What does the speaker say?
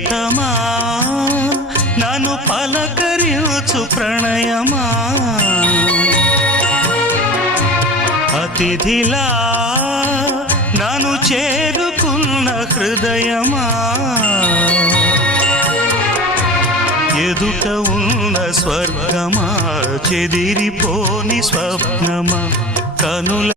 ప్రియతమా నన్ను పలకరించు ప్రణయమా అతిథిలా నన్ను చేరుకున్న హృదయమా ఎదుట ఉన్న స్వర్గమా చెదిరిపోని స్వప్నమా కనుల